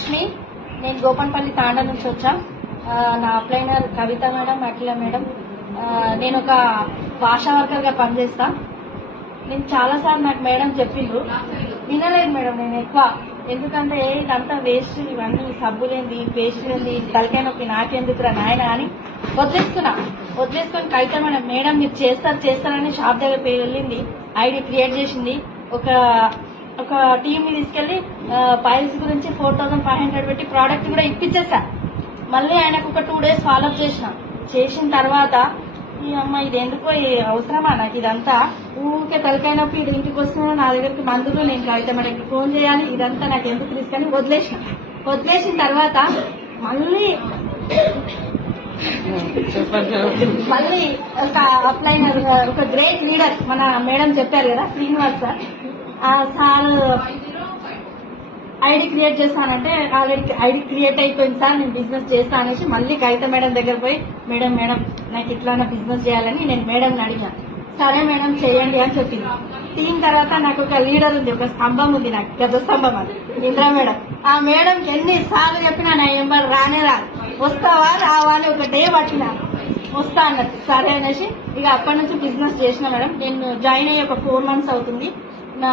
లక్ష్మి, నేను గోపన్పల్లి తాండా నుంచి వచ్చా. నా అప్లైనర్ కవిత మేడం, అఖిల మేడం. నేను ఒక భాషా వర్కర్ గా పనిచేస్తా. నేను చాలాసార్లు నాకు మేడం చెప్పిండ్రు, వినలేదు మేడం నేను ఎక్కువ. ఎందుకంటే ఇదంతా వేస్ట్, ఇవన్నీ సబ్బులేంది, పేస్టులేంది, తలకాయ నొప్పి నాకెందుకురా నాయన అని వదిలేసుకొని కవిత మేడం మీరు చేస్తారని షాప్ దగ్గర వెళ్ళింది, ఐడి క్రియేట్ చేసింది. ఒక టీమ్ ని తీసుకెళ్లి ఫైల్స్ గురించి 4500 పెట్టి ప్రోడక్ట్ కూడా ఇప్పించేసా. మళ్ళీ ఆయనకు ఒక 2 days ఫాలోఅప్ చేసిన తర్వాత ఈ అమ్మ ఇది ఎందుకో అవసరమా నాకు ఇదంతా, ఊరికే తలకాయ నొప్పి ఇది ఇంటికి వస్తున్నా నా దగ్గరికి మందులు, నేను కవిత మేడంకి ఫోన్ చేయాలి, ఇదంతా నాకు ఎందుకు తీసుకొని వదిలేసిన తర్వాత మళ్ళీ ఒక అప్లైనర్, ఒక గ్రేట్ లీడర్ మన మేడం చెప్పారు కదా శ్రీనివాస్ సార్, ఆ సార్ ఐడి క్రియేట్ చేస్తానంటే ఆల్రెడీ ఐడి క్రియేట్ అయిపోయింది సార్, నేను బిజినెస్ చేస్తా అనేసి మళ్ళీ కవిత మేడం దగ్గర పోయి మేడం నాకు ఇట్లా బిజినెస్ చేయాలని నేను మేడం అడిగా. సరే మేడం చేయండి అని చెప్పింది. టీం తర్వాత నాకు ఒక లీడర్ ఉంది, ఒక స్తంభం ఉంది, నాకు గజ స్తంభం అది ఇంద్రా మేడం. ఆ మేడం ఎన్నిసార్లు చెప్పినా నా ఎంబర్ రానే రాదు, వస్తావా రావా అని ఒక డే పట్టినా వస్తా అన్నది. సరే అనేసి ఇక అప్పటి నుంచి బిజినెస్ చేసిన మేడం. నేను జాయిన్ అయ్యి ఒక 4 months అవుతుంది. నా